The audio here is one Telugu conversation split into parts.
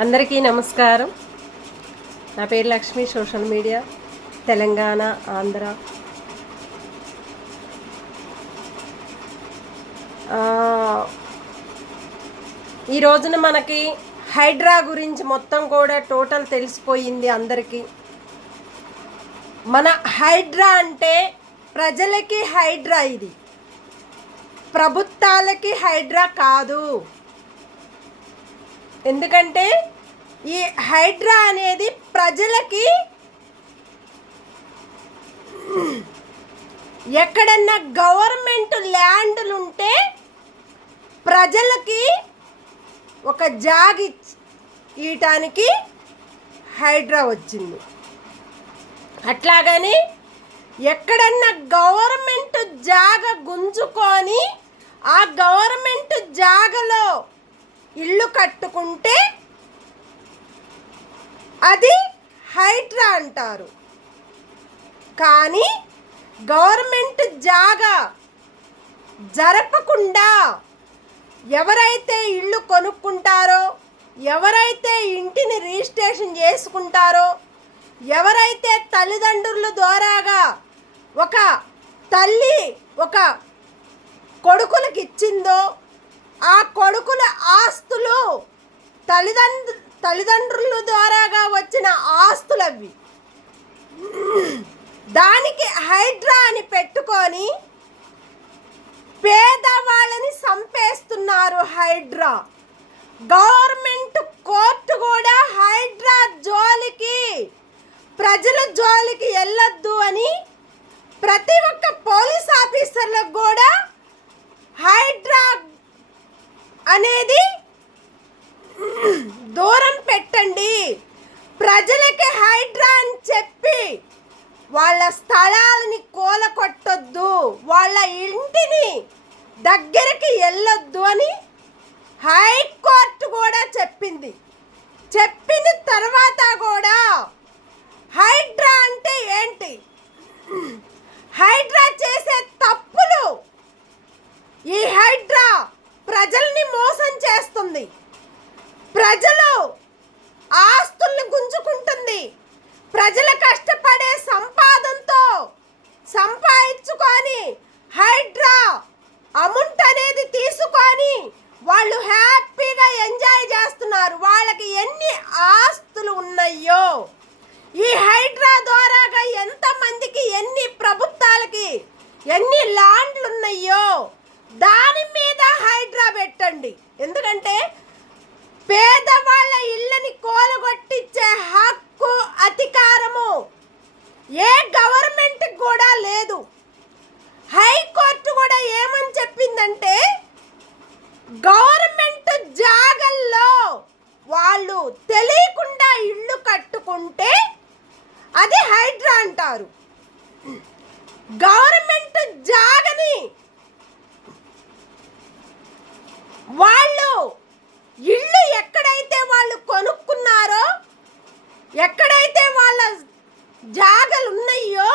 అందరికీ నమస్కారం. నా పేరు లక్ష్మి. Social media Telangana, Andhra. ఈ రోజున మనకి హైడ్రా గురించి మొత్తం కూడా టోటల్ తెలిసిపోయింది అందరికీ. మన హైడ్రా అంటే ప్రజలకి హైడ్రా, ఇది ప్రభుత్వాలకి హైడ్రా కాదు. ఎందుకంటే ఈ హైడ్రా అనేది ప్రజలకి ఎక్కడన్నా గవర్నమెంట్ ల్యాండ్లు ఉంటే ప్రజలకి ఒక జాగి ఇయటానికి హైడ్రా వచ్చింది. అట్లాగని ఎక్కడన్నా గవర్నమెంట్ జాగ గుంజుకొని ఆ గవర్నమెంట్ జాగలో ఇల్లు కట్టుకుంటే అది హైడ్రా అంటారు. కానీ గవర్నమెంట్ జాగా జరపకుండా ఎవరైతే ఇల్లు కొనుక్కుంటారో, ఎవరైతే ఇంటిని రిజిస్ట్రేషన్ చేసుకుంటారో, ఎవరైతే తల్లిదండ్రుల ద్వారాగా ఒక తల్లి ఒక కొడుకులకు ఇచ్చిందో ఆ కొడుకుల ఆస్తులు తల్లిదండ్రుల ద్వారాగా వచ్చిన ఆస్తులు అవి. దానికి హైడ్రా అని పెట్టుకొని పేదవాళ్ళని చంపేస్తున్నారు హైడ్రా. గవర్నమెంట్ కోర్టు కూడా హైడ్రా జోలికి, ప్రజల జోలికి వెళ్ళొద్దు అని ప్రతి ఒక్క పోలీస్ ఆఫీసర్లకు కూడా హైడ్రా అనేది దూరం పెట్టండి, ప్రజలకి హైడ్రా అని చెప్పి వాళ్ళ స్థలాలని కూలకొట్టొద్దు, వాళ్ళ ఇంటిని దగ్గరికి వెళ్ళొద్దు అని హైకోర్టు కూడా చెప్పింది. చెప్పిన తర్వాత కూడా హైడ్రా అంటే ఏంటి, హైడ్రా చేసే తప్పులు, ఈ హైడ్రా ప్రజల్ని మోసం చేస్తుంది, ప్రజలు ఆస్తుల్ని గుంజుకుంటుంది, ప్రజల కష్టపడే సంపాదనతో సంపాదించుకొని హైడ్రా అమౌంట్ అనేది తీసుకొని వాళ్ళు హ్యాపీగా ఎంజాయ్ చేస్తున్నారు. వాళ్ళకి ఎన్ని ఆస్తులు ఉన్నాయో, ఈ హైడ్రా ద్వారాగా ఎంతమందికి, ఎన్ని ప్రభుత్వాలకి ఎన్ని ల్యాండ్లు ఉన్నాయో దాని మీద హైడ్రా పెట్టండి. ఎందుకంటే పేదవాళ్ళ ఇళ్ళని కూలగొట్టించే హక్కు, అధికారము ఏ గవర్నమెంట్ కూడా లేదు. హైకోర్టు కూడా ఏమని చెప్పిందంటే గవర్నమెంట్ జాగల్లో వాళ్ళు తెలియకుండా ఇల్లు కట్టుకుంటే అది హైడ్రా అంటారు. గవర్నమెంట్ జాగని వాళ్ళు ఇల్లు ఎక్కడైతే వాళ్ళు కొనుక్కున్నారో, ఎక్కడైతే వాళ్ళ జాగలు ఉన్నాయో,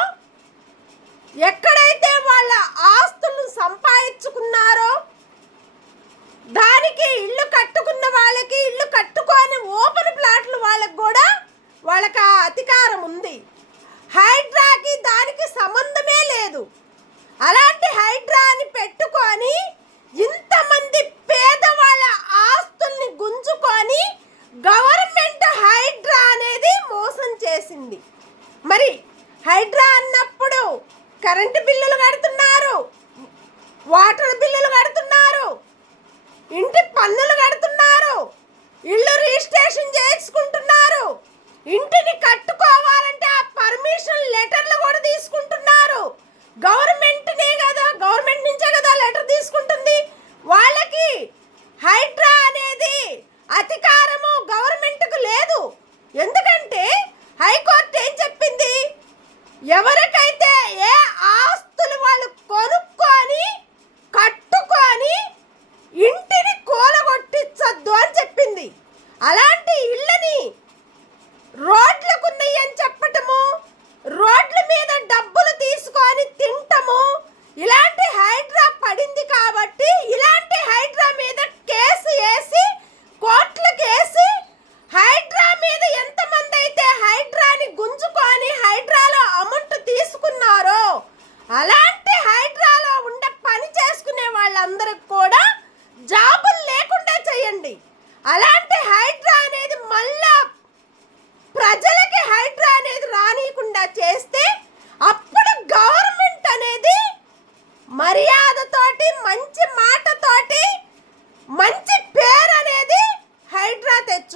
ఎక్కడైతే వాళ్ళ ఆస్తులు సంపాదించుకున్నారో దానికి ఇల్లు కట్టుకున్న వాళ్ళకి, ఇల్లు కట్టుకొని ఓపెన్ ప్లాట్లు వాళ్ళకి కూడా వాళ్ళకి ఆ అధికారం ఉంది. హైడ్రాకి దానికి సంబంధమే లేదు. అలాంటి హైడ్రా అని పెట్టుకొని ఇంతమంది పేదవాళ్ళ ఆస్తుల్ని గుంజుకొని గవర్నమెంట్ హైడ్రా అనేది మోసం చేసింది. మరి హైడ్రా అన్నప్పుడు కరెంటు బిల్లులు కడుతున్నారు, వాటర్ బిల్లులు కడుతున్నారు, ఇంటి పన్నులు కడుతున్నారు, ఇల్లు రిజిస్ట్రేషన్ చేసుకుంటున్నారు, ఇంటిని కట్టుకోవాలంటే ఆ పర్మిషన్ లెటర్లు కూడా తీసుకుంటున్నారు. గవర్నమెంట్నే కదా, గవర్నమెంట్ నుంచే కదా లెటర్ తీసుకుంటుంది. వాళ్ళకి హైడ్రా అనేది అధికారము గవర్నమెంట్కు లేదు. ఎందుకంటే హైకోర్టు ఏం చెప్పింది, ఎవరికైతే ఏ ఆస్తులు వాళ్ళు కొనుక్కొని కట్టుకొని ఇంటిని కూలగొట్టించొద్దు అని చెప్పింది.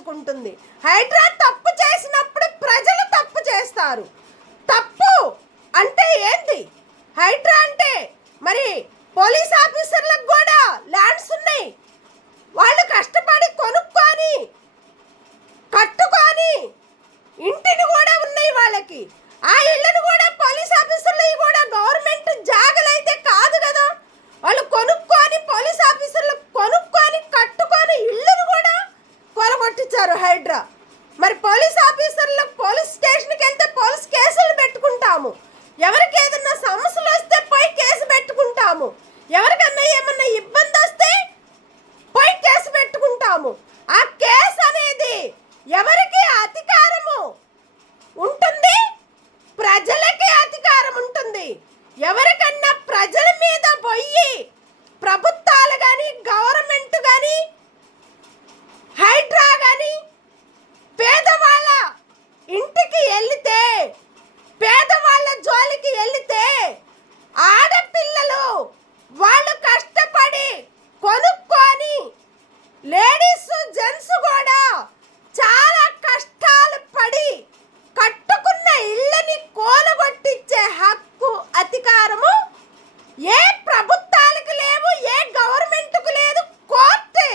తలదాచుకుంటుంది. హైడ్రా తప్పు చేసినప్పుడు ప్రజలు తప్పు చేస్తారు. తప్పు అంటే ఏంది? హైడ్రా అంటే మరి పోలీస్ ఆఫీసర్లకు కూడా ల్యాండ్స్ ఉన్నాయి. వాళ్ళు కష్టపడి కొనుక్కొని కట్టుకొని ఇంటిని కూడా ఉన్నాయి వాళ్ళకి. ఆ ఇళ్ళను కూడా పోలీస్ ఆఫీసర్లు కూడా గవర్నమెంట్ జాగలైతే కాదు కదా. వాళ్ళు కొనుక్కొని పోలీస్ ఆఫీసర్లు కొనుక్కొని కట్టుకొని ఇళ్ళను కూడా కొలగొట్టించారు హైడ్రా. మరి పోలీస్ ఆఫీసర్లకు పోలీస్ స్టేషన్కి వెళ్తే పోలీస్ కేసులు పెట్టుకుంటాము. ఎవరికి ఏదన్నా సమస్యలు వస్తే పోయి కేసు పెట్టుకుంటాము. ఎవరికన్నా ఏమన్నా ఇబ్బంది వస్తే పోయి కేసు పెట్టుకుంటాము. ఆ కేసు అనేది ఎవరికి అధికారము ఉంటుంది? ప్రజలకి అధికారం ఉంటుంది. ఎవరికన్నా ప్రజల మీద పోయి ప్రభుత్వాలు కానీ గవర్నమెంట్ కానీ హైడ్రా కానీ పేదవాళ్ళ ఇంటికి వెళితే, పేదవాళ్ళ జోలికి వెళితే, ఆడపిల్లలు వాళ్ళు కష్టపడి కొనుక్కొని లేడీస్ జెంట్స్ కూడా చాలా కష్టాలు పడి కట్టుకున్న ఇళ్ళని కూలగొట్టించే హక్కు అధికారము ఏ ప్రభుత్వాలకు లేవు, ఏ గవర్నమెంట్కు లేదు. కోర్టే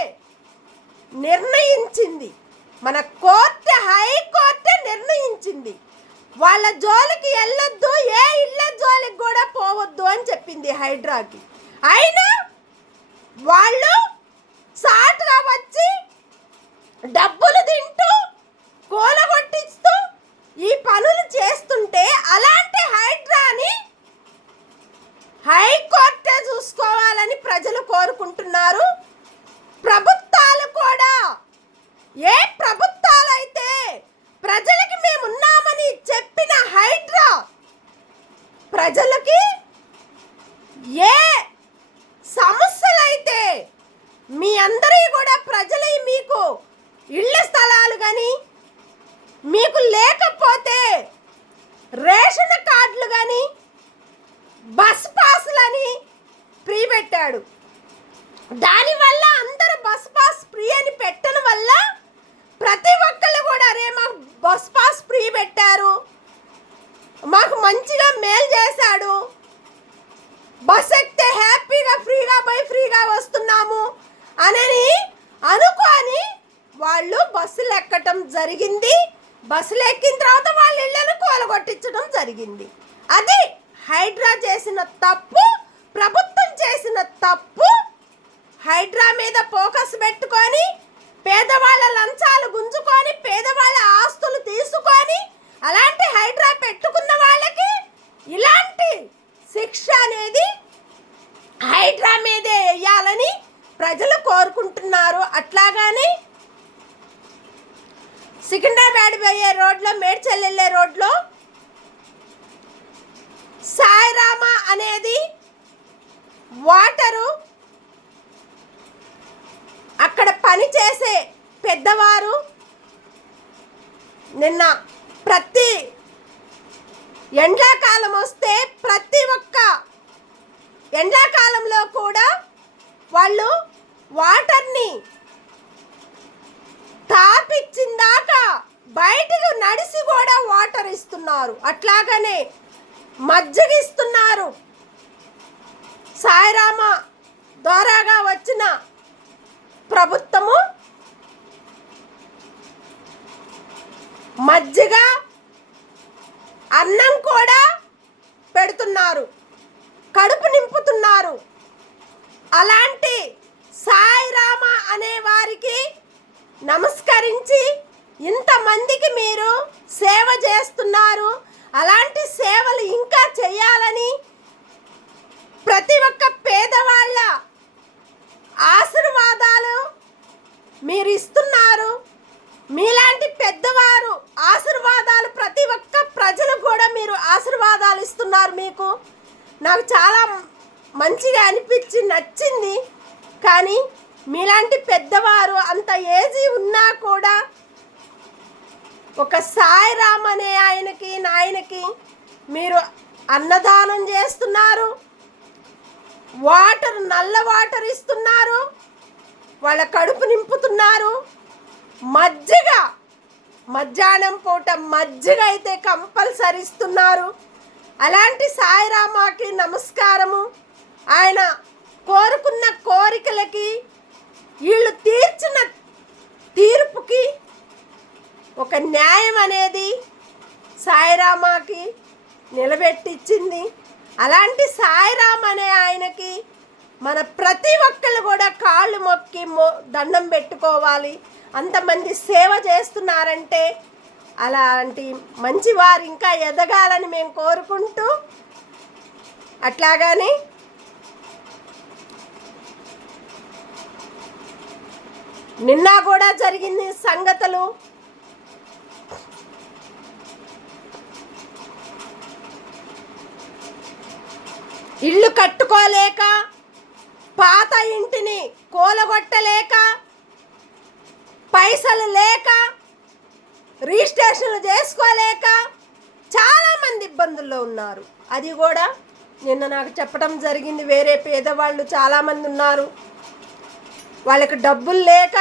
నిర్ణయించింది. మన కోర్టు హైకోర్టే నిర్ణయించింది. వాళ్ళ జోలికి వెళ్ళొద్దు, ఏ ఇళ్ళ జోలికి కూడా పోవద్దు అని చెప్పింది హైడ్రాకి. అయినా వాళ్ళు సాటుగా వచ్చి డబ్బులు తింటూ కూలగొట్టిస్తూ ఈ పనులు చేస్తుంటే అలాంటి హైడ్రాని హైకోర్టే చూసుకోవాలని ప్రజలు కోరుకుంటున్నారు. ప్రభుత్వాలు కూడా, ఏ ప్రభుత్వాలైతే ప్రజలకి మేమున్నామని చెప్పిన హైడ్రా ప్రజలకి ఏ సమస్యలైతే మీ అందరి కూడా ప్రజలై మీకు ఇళ్ళ స్థలాలు కానీ మీకు లేకపోతే రేషన్ కార్డులు కానీ బస్ పాసులని ఫ్రీ పెట్టాడు. దానివల్ల అందరూ బస్ పాస్ ఫ్రీ అని పెట్టడం వల్ల ప్రతి ఒక్కళ్ళు కూడా అరే మాకు బస్ పాస్ ఫ్రీ పెట్టారు, మాకు మంచిగా మేలు చేశాడు, బస్ ఎక్కితే హ్యాపీగా ఫ్రీగా పోయి ఫ్రీగా వస్తున్నాము అని అనుకొని వాళ్ళు బస్సులు ఎక్కటం జరిగింది. బస్సులు ఎక్కిన తర్వాత వాళ్ళ ఇళ్ళను కూలగొట్టించడం జరిగింది. అది హైడ్రా చేసిన తప్పు, ప్రభుత్వం చేసిన తప్పు. హైడ్రా మీద ఫోకస్ పెట్టుకొని పేదవాళ్ళ లంచాలు గుంజుకొని పేదవాళ్ళ ఆస్తులు తీసుకొని అలాంటి హైడ్రా పెట్టుకున్న వాళ్ళకి ఇలాంటి శిక్ష అనేది హైడ్రా మీదే వేయాలని ప్రజలు కోరుకుంటున్నారు. అట్లాగానే సికింద్రాబాద్ పోయే రోడ్లో, మేడ్చల్ వెళ్ళే రోడ్లో సాయిరామ అనేది వాటరు అక్కడ పనిచేసే పెద్దవారు నిన్న ప్రతి ఎండాకాలం వస్తే ప్రతి ఒక్క ఎండాకాలంలో కూడా వాళ్ళు వాటర్ని తాపిచ్చిందాకా బయటకు నడిచి కూడా వాటర్ ఇస్తున్నారు. అట్లాగనే మజ్జిగ ఇస్తున్నారు. సాయిరామ ద్వారాగా వచ్చిన ప్రభుత్వము మజ్జిగ అన్నం కూడా పెడుతున్నారు, కడుపు నింపుతున్నారు. అలాంటి సాయిరామ అనే వారికి నమస్కరించి ఇంతమందికి మీరు సేవ చేస్తున్నారు. అలాంటి సేవలు ఇంకా చేయాలని ప్రతి ఒక్క పేదవాళ్ళ ఆశీర్వాదాలు మీరు ఇస్తున్నారు. మీలాంటి పెద్దవారు ఆశీర్వాదాలు ప్రతి ఒక్క ప్రజలు కూడా మీరు ఆశీర్వాదాలు ఇస్తున్నారు. మీకు నాకు చాలా మంచిగా అనిపించి నచ్చింది. కానీ మీలాంటి పెద్దవారు అంత ఏజీ ఉన్నా కూడా ఒక సాయిరామ్ అనే నాయనకి మీరు అన్నదానం చేస్తున్నారు, వాటర్ నల్ల వాటర్ ఇస్తున్నారు, వాళ్ళ కడుపు నింపుతున్నారు, మజ్జిగ మధ్యాహ్నం పూట మజ్జిగ అయితే కంపల్సరీ ఇస్తున్నారు. అలాంటి సాయిరామాకి నమస్కారము. ఆయన కోరుకున్న కోరికలకి, వీళ్ళు తీర్చిన తీర్పుకి ఒక న్యాయం అనేది సాయిరామాకి నిలబెట్టించింది. అలాంటి సాయిరామ్ అనే ఆయనకి మన ప్రతి ఒక్కళ్ళు కూడా కాళ్ళు మొక్కి దండం పెట్టుకోవాలి. అంతమంది సేవ చేస్తున్నారంటే అలాంటి మంచివారు ఇంకా ఎదగాలని మేము కోరుకుంటూ, అట్లాగని నిన్న కూడా జరిగింది సంగతులు. ఇల్లు కట్టుకోలేక, పాత ఇంటిని కూలగొట్టలేక, పైసలు లేక, రిజిస్ట్రేషన్లు చేసుకోలేక చాలామంది ఇబ్బందుల్లో ఉన్నారు. అది కూడా నిన్న నాకు చెప్పడం జరిగింది. వేరే పేదవాళ్ళు చాలామంది ఉన్నారు. వాళ్ళకి డబ్బులు లేక,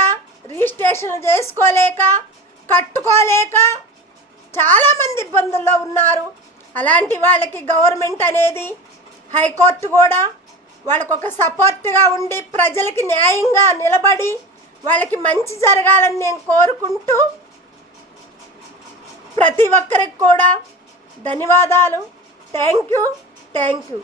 రిజిస్ట్రేషన్లు చేసుకోలేక, కట్టుకోలేక చాలామంది ఇబ్బందుల్లో ఉన్నారు. అలాంటి వాళ్ళకి గవర్నమెంట్ అనేది, హైకోర్టు కూడా వాళ్ళకు ఒక సపోర్ట్గా ఉండి ప్రజలకి న్యాయంగా నిలబడి వాళ్ళకి మంచి జరగాలని నేను కోరుకుంటూ, ప్రతి ఒక్కరికి కూడా ధన్యవాదాలు. Thank you.